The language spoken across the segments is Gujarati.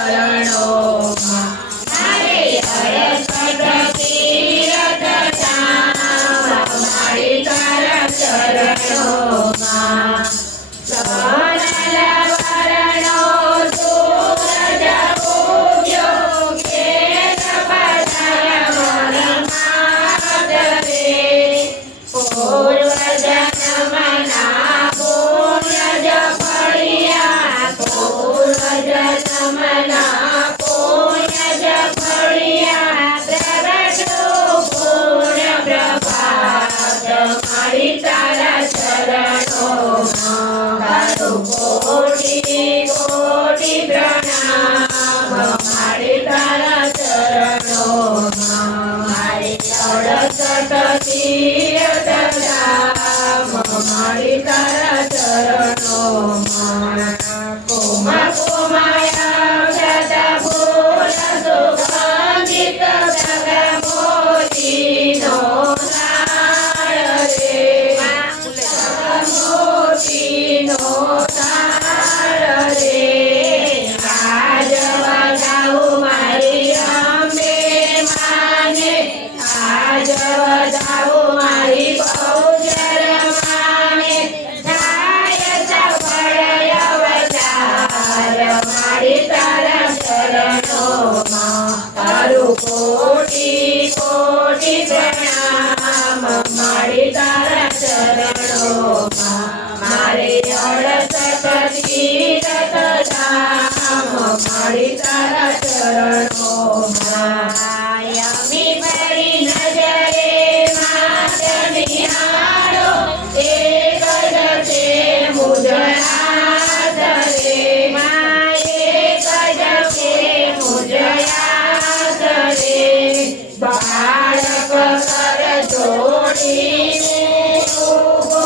ચરણોમાં મારે 68 તીરથ ધામ મારી તારા ચરણોમાં સોનલ વર્ણો સૂરજ ઉગ્યો ઘેર પધાર્યા મોર માધવે પૂર્વ જન્મના પુણ્ય જ ફળિયા પૂર્વ જન્મના પુણ્ય જ ફળિયા પ્રગટો પૂર્ણ પ્રભાત મારી તારા ચરણોમાં તારું કોટી કોટી પ્રણામ મારી તારા ચરણોમાં મારી 68 તીરથ ધામ મારી તારા ચરણોમાં કોમા કોમાયા ફૂલ સુગંધિત મોતીનો તાળ રે મોતીનો તાળ રે આજ વગાવું મારી અંબે માને આજ વગાવું મારી બહુચર માને થાય સફળ અવતાર મારી તારા ચરણોમાં તારું કોટી કોટી પ્રણામ મારી તારા ચરણોમાં મારે 68 તીરથ ધામ મારી તારા ચરણોમાં યમી ભરી નજરે માત નિહાળો એક જ છે મુદ્રાસ રે માં એક જ છે મુદ્રાસ રે બાળક કર જોડીને ઉભો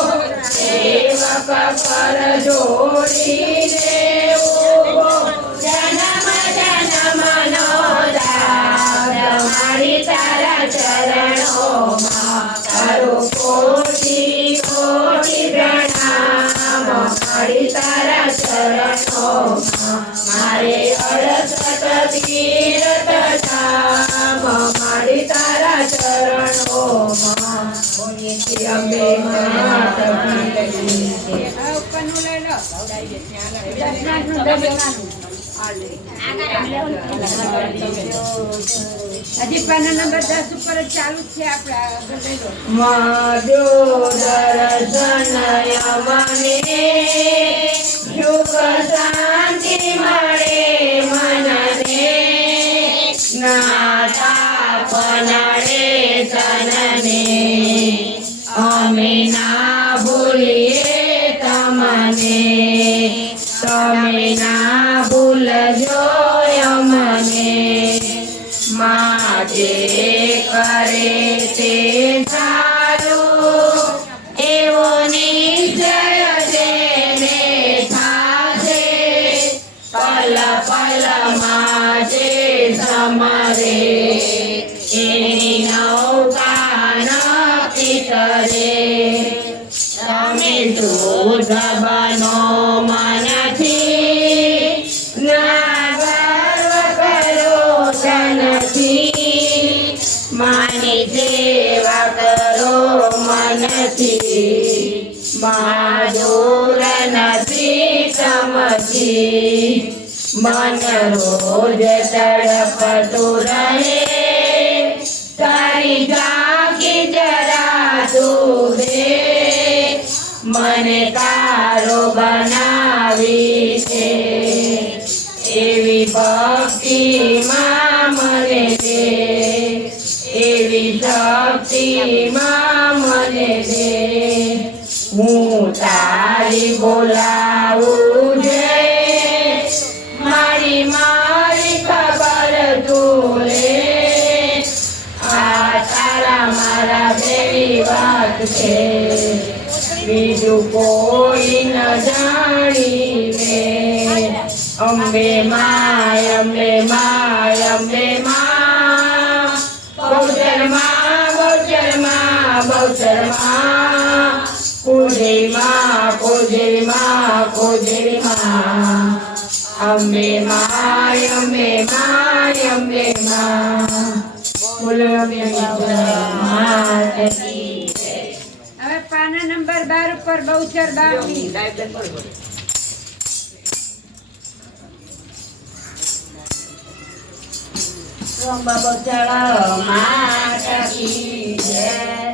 સેવક કર જોડીને ઉભો જન્મ જન્મનો દાદ મારી તારા ચરણોમાં તારું કોટી કોટી પ્રણામ મારી તારા ચરણોમાં મારે 68 તીરથ ધામ મારી તારા ચરણોમાં બોલીએ શ્રી અંબે માત કી જય હજી પાના નંબર 10 ઉપર જ ચાલુ છે આપણા માજો દર્શન મને સુખ શાંતિ મળે મનને નાતા પનાડે તનને અમે ના ભૂલીએ તમને તમે ના ભૂલજો અમને માજે કરે તે સારું એવો નિશ્ચય જેને થાશે પલ પલ માજે સમરે એની નૌકા નક્કી કરે તમે શુદ્ધ બનો મનથી ના ગર્વ કરો ધનથી માની સેવા કરો મનથી મા દૂર નથી સમજી મન રોજ તડપતું રહે તારી ઝાંખી જરા તું દે મને તારો બનાવી છે એવી ભક્તિ માં મને દે એવી શક્તિ માં મને દે હું તારી બોલાવું છે મારી મારી ખબર તું લે આ તારા મારા બેની વાત છે બીજું કોઈ ન જાણી મે અંબે માય અંબે માય અંબે માં બહુચર માં બહુચર માં બહુચર માં કુજેરી માં કુજેરી માં કુજેરી માં અંબે માં માય અંબે માં બોલો અંબે માત કી જય. હવે પાના નંબર 12 ઉપર બહુચર બાવની બાબા ચલો માત કી જય.